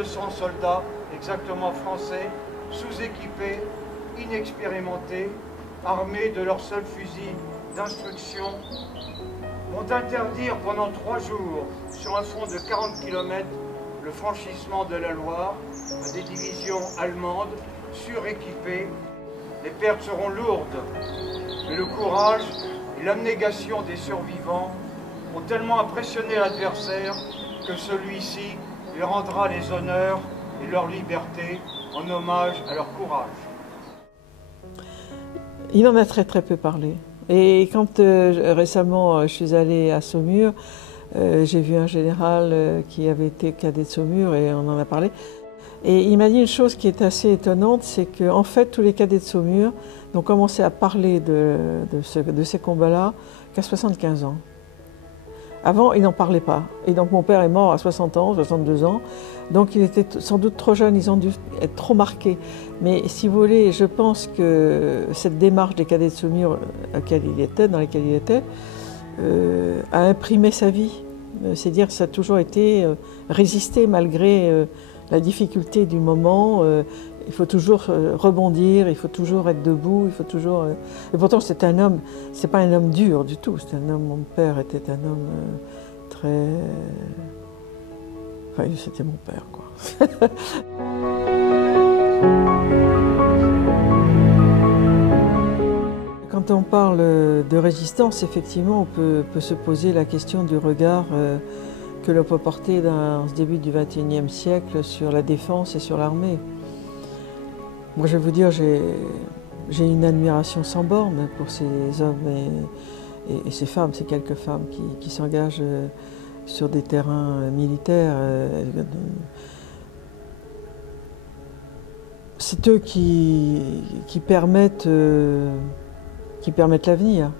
1200 soldats exactement français, sous-équipés, inexpérimentés, armés de leur seul fusil d'instruction, vont interdire pendant 3 jours, sur un front de 40 km, le franchissement de la Loire à des divisions allemandes suréquipées. Les pertes seront lourdes, mais le courage et l'abnégation des survivants ont tellement impressionné l'adversaire que celui-ci lui rendra les honneurs et leur liberté en hommage à leur courage. Il en a très peu parlé. Et quand récemment je suis allée à Saumur, j'ai vu un général qui avait été cadet de Saumur et on en a parlé. Et il m'a dit une chose qui est assez étonnante, c'est qu'en fait tous les cadets de Saumur ont commencé à parler de ces combats-là qu'à 75 ans. Avant, ils n'en parlaient pas. Et donc mon père est mort à 60 ans, 62 ans. Donc il était sans doute trop jeune, ils ont dû être trop marqués. Mais si vous voulez, je pense que cette démarche des cadets de Saumur dans laquelle il était, a imprimé sa vie. C'est-à-dire que ça a toujours été résister malgré la difficulté du moment. Il faut toujours rebondir, il faut toujours être debout, il faut toujours... Et pourtant c'est un homme, c'est pas un homme dur du tout, c'est un homme, mon père était un homme très... Enfin c'était mon père quoi. Quand on parle de résistance, effectivement on peut se poser la question du regard que l'on peut porter dans ce début du XXIe siècle sur la défense et sur l'armée. Moi, je vais vous dire, j'ai une admiration sans borne pour ces hommes et ces femmes, ces quelques femmes qui s'engagent sur des terrains militaires. C'est eux qui permettent l'avenir.